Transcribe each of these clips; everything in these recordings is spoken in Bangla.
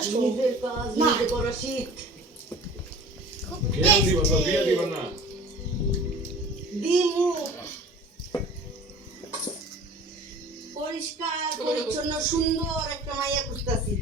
নিজের কাজ নিজে করা শিখ বিয়ে দিবা তো বিয়ে দিবা না দিমু পরিষ্কার পরিচ্ছন্ন সুন্দর একটা মাইয়া খুঁজতাছি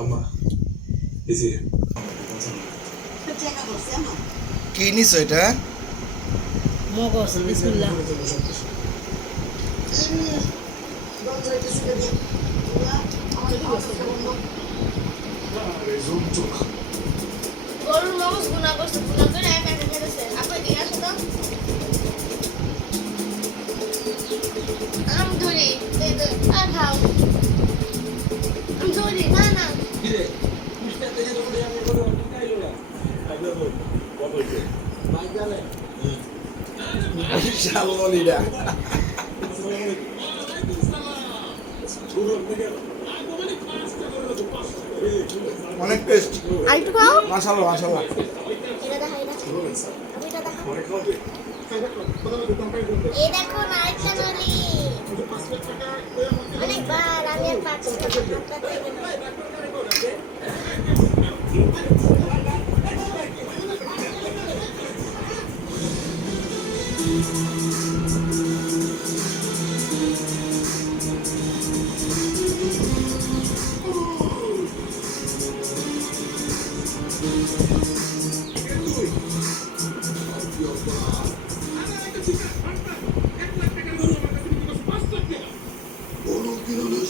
আম্মা এই যে টাকা বলছে আমার কি নিছো এটা মগজ বিসমিল্লাহ গরুর মগজ গুণা করছে, গুণা করে একা একা খেতেছে আপনি দিয়ে আসো তো। আমি ধরি আর খাও। আমি ধরি, না না। শালমনিটা অনেক টেস্ট আর খাও। মাশাআল্লাহ মাশাআল্লাহ। এটা দেখাই না। এটা দেখাও এই দেখো আরেকটা নলি। অনেকবার আমি আর পাচ্ছি না।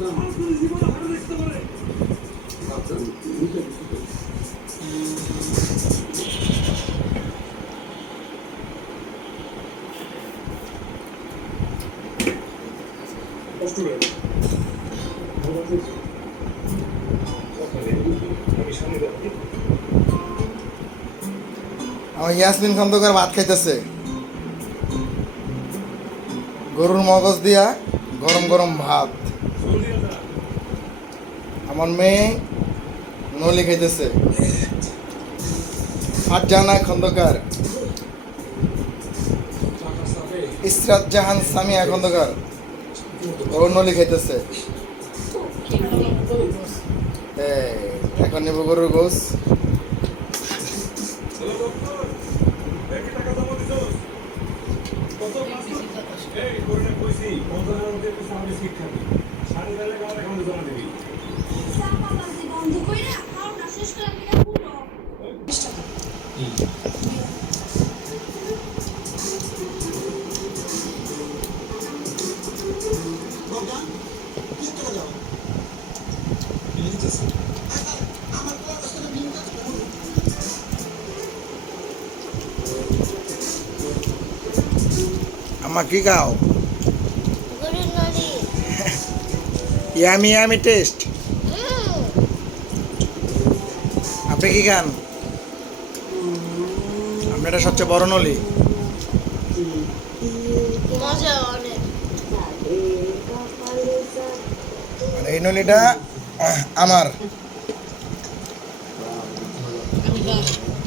আমার ইয়াসমিন খন্দকার ভাত খাইতেছে। গরুর মগজ দিয়া গরম গরম ভাত। আমার মেয়ে নলি খাইতেছে। ফারজানা খন্দকার। ইসরাত জাহান সামিয়া খন্দকার। ও নলি খাইতেছে। এই, এখন নেব গরুর গোস বন্ধ কইরা খাও না শেষ করে দিলে পুরো প্রজ্ঞান কি করে যাও আমার কি নলি। Yummy yummy taste. আপনি কি খান? আপনি সবচেয়ে বড় নলি। এই নলিটা আমার।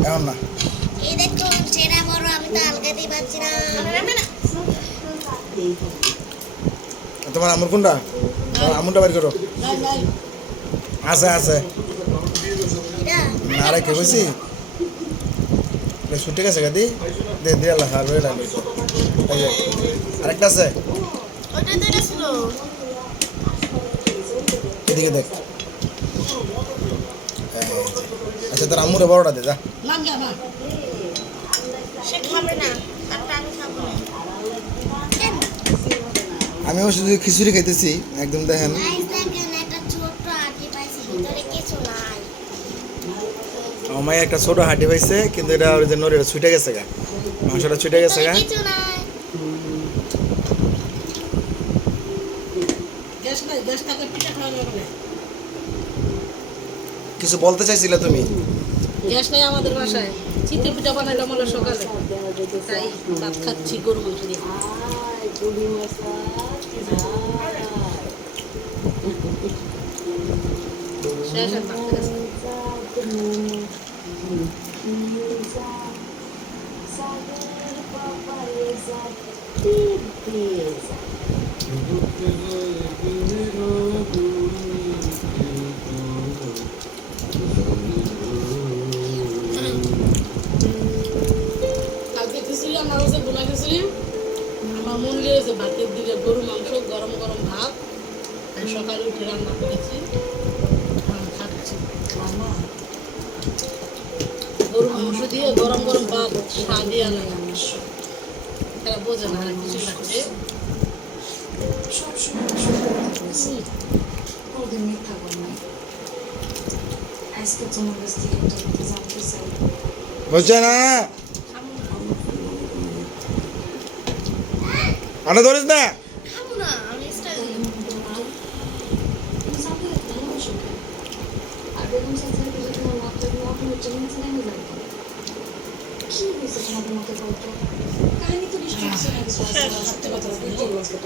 এখন না। বড় তোমার আমুর কোনটা? তোমার আমুরটা বের করো। আছে আছে। না রেখে বুঝছি ছুটি গেছে গাদি? দে দিয়ে আল্লাহ আর রইল আরেকটা আছে? এদিকে দেখ। আচ্ছা তোর আম্মুরে বড়টা দে যা। নাম যা মা সে খাবে না আর আমি শুধু খিচুড়ি খাইতেছি একদম দেখেন। আমার একটা ছোট হাঁটি পাইছে কিন্তু এটা ওই যে নড়ে ছুটে গেছে গা। মাংসটা ছুটে গেছে গা। কিছু গ্যাস নাই গ্যাস থাকলে পিঠা খাওয়া যাবে না। কিছু বলতে চাইছিলে তুমি? গ্যাস নেই আমাদের বাসায়। চিতই পিঠা বানাইলাম হলো সকালে। তাই ভাত খাচ্ছি গরু মাংস দিয়ে। শেষ আর উঠে রান্না করেছি আমি দিয়ে না আর কিছু হচ্ছে না। আনা ধরিস না খাব না আমি স্টাইল তুমি জানতে ভালোবাসো কেন? বেগম চাচার দিকে তোমার মাথায় আপনার জন্য নেমে যাবে কি হয়েছে তোমাদের মতো বলতো কাহিনী তো নিশ্চয়ই কিছু না কিছু আছে সত্যি কথা বলতে ভালোবাসতে